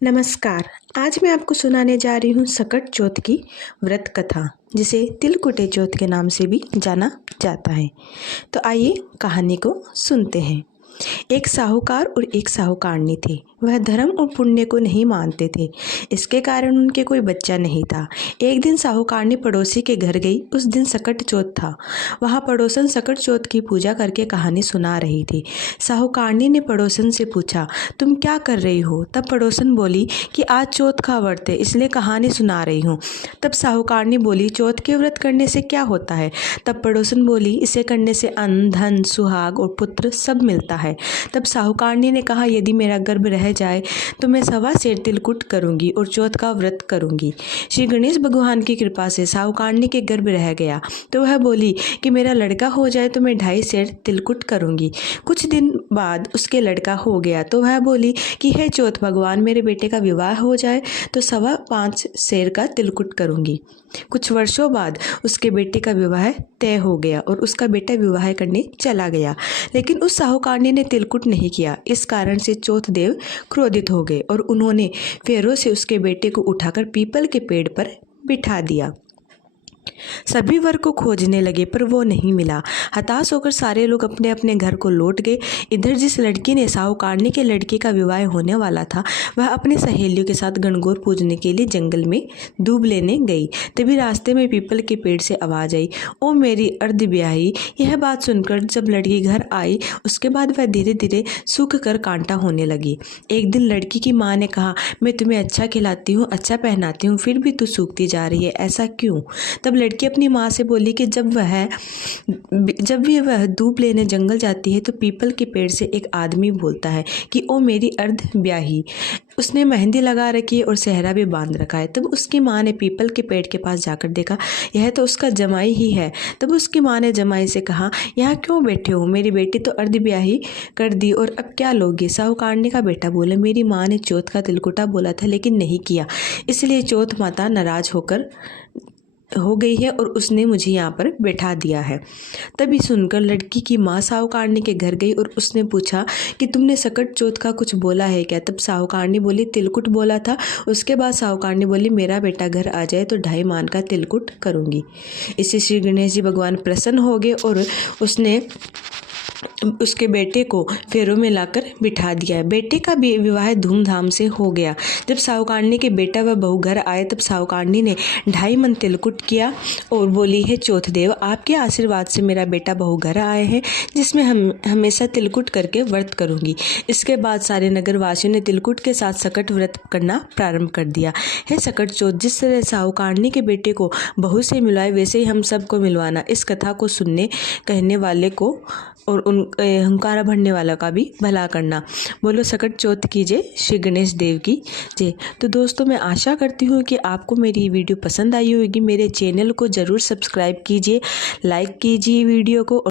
नमस्कार। आज मैं आपको सुनाने जा रही हूँ सकट चौथ की व्रत कथा, जिसे तिलकुटे चौथ के नाम से भी जाना जाता है। तो आइए कहानी को सुनते हैं। एक साहूकार और एक साहूकारनी थे। वह धर्म और पुण्य को नहीं मानते थे। इसके कारण उनके कोई बच्चा नहीं था। एक दिन साहूकारनी पड़ोसी के घर गई। उस दिन सकट चौथ था। वहाँ पड़ोसन सकट चौथ की पूजा करके कहानी सुना रही थी। साहूकारनी ने पड़ोसन से पूछा, तुम क्या कर रही हो? तब पड़ोसन बोली कि आज चौथ का व्रत है, इसलिए कहानी सुना रही हूँ। तब साहूकारनी बोली, चौथ के व्रत करने से क्या होता है? तब पड़ोसन बोली, इसे करने से अन्न, धन, सुहाग और पुत्र सब मिलता है। तब साहूकारनी ने कहा, यदि मेरा गर्भ रह जाए तो मैं 1.25 सेर तिलकुट करूंगी और चौथ का व्रत करूंगी। श्री गणेश भगवान की कृपा से साहूकारनी के गर्भ रह गया तो वह बोली कि मेरा लड़का हो जाए तो मैं 2.5 सेर तिलकुट करूंगी। कुछ दिन बाद उसके लड़का हो गया तो वह बोली कि हे चौथ भगवान, मेरे बेटे का विवाह हो जाए तो 5.25 सेर का तिलकुट करूंगी। कुछ वर्षों बाद उसके बेटे का विवाह तय हो गया और उसका बेटा विवाह करने चला गया, लेकिन उस साहूकारनी ने तिलकुट नहीं किया। इस कारण से चौथ देव क्रोधित हो गए और उन्होंने फेरों से उसके बेटे को उठाकर पीपल के पेड़ पर बिठा दिया। सभी वर को खोजने लगे पर वो नहीं मिला। हताश होकर सारे लोग अपने अपने घर को लौट गए। इधर जिस लड़की ने साहूकारनी के लड़के का विवाह होने वाला था, वह अपनी सहेलियों के साथ गणगौर पूजने के लिए जंगल में दूब लेने गई। तभी रास्ते में पीपल के पेड़ से आवाज आई, ओ मेरी अर्ध ब्याही। यह बात सुनकर जब लड़की घर आई, उसके बाद वह धीरे धीरे सूख कर कांटा होने लगी। एक दिन लड़की की माँ ने कहा, मैं तुम्हें अच्छा खिलाती हूँ, अच्छा पहनाती हूँ, फिर भी तू सूखती जा रही है, ऐसा क्यों? तब लड़की अपनी माँ से बोली कि जब भी वह दूब लेने जंगल जाती है तो पीपल के पेड़ से एक आदमी बोलता है कि ओ मेरी अर्ध ब्याही। उसने मेहंदी लगा रखी है और सेहरा भी बांध रखा है। तब उसकी माँ ने पीपल के पेड़ के पास जाकर देखा, यह तो उसका जमाई ही है। तब उसकी माँ ने जमाई से कहा, यहाँ क्यों बैठे हो? मेरी बेटी तो अर्ध ब्याही कर दी और अब क्या लोगे? साहूकारनी का बेटा बोला, मेरी माँ ने चौथ का तिलकुटा बोला था लेकिन नहीं किया, इसलिए चौथ माता नाराज हो गई है और उसने मुझे यहाँ पर बैठा दिया है। तभी सुनकर लड़की की माँ साहूकारनी के घर गई और उसने पूछा कि तुमने सकट चौथ का कुछ बोला है क्या? तब साहूकारनी बोली, तिलकुट बोला था। उसके बाद साहूकारनी बोली, मेरा बेटा घर आ जाए तो 2.5 मान का तिलकुट करूँगी। इससे श्री गणेश जी भगवान प्रसन्न हो गए और उसने उसके बेटे को फेरों में लाकर बिठा दिया। बेटे का भी विवाह धूमधाम से हो गया। जब साहूकारनी के बेटा व बहू घर आए तब साहूकारनी ने 2.5 मन तिलकुट किया और बोली, है चौथ देव, आपके आशीर्वाद से मेरा बेटा बहू घर आए हैं, जिसमें हम हमेशा तिलकुट करके व्रत करूंगी। इसके बाद सारे नगर वासियों ने तिलकुट के साथ सकट व्रत करना प्रारंभ कर दिया। है सकट चौथ, जिस तरह साहूकारनी के बेटे को बहू से मिलवाए वैसे ही हम सबको मिलवाना। इस कथा को सुनने कहने वाले को और हुंकारा भरने वाला का भी भला करना। बोलो सकट चौथ की जय, श्री गणेश देव की जय। तो दोस्तों, मैं आशा करती हूँ कि आपको मेरी वीडियो पसंद आई होगी। मेरे चैनल को ज़रूर सब्सक्राइब कीजिए, लाइक कीजिए वीडियो को।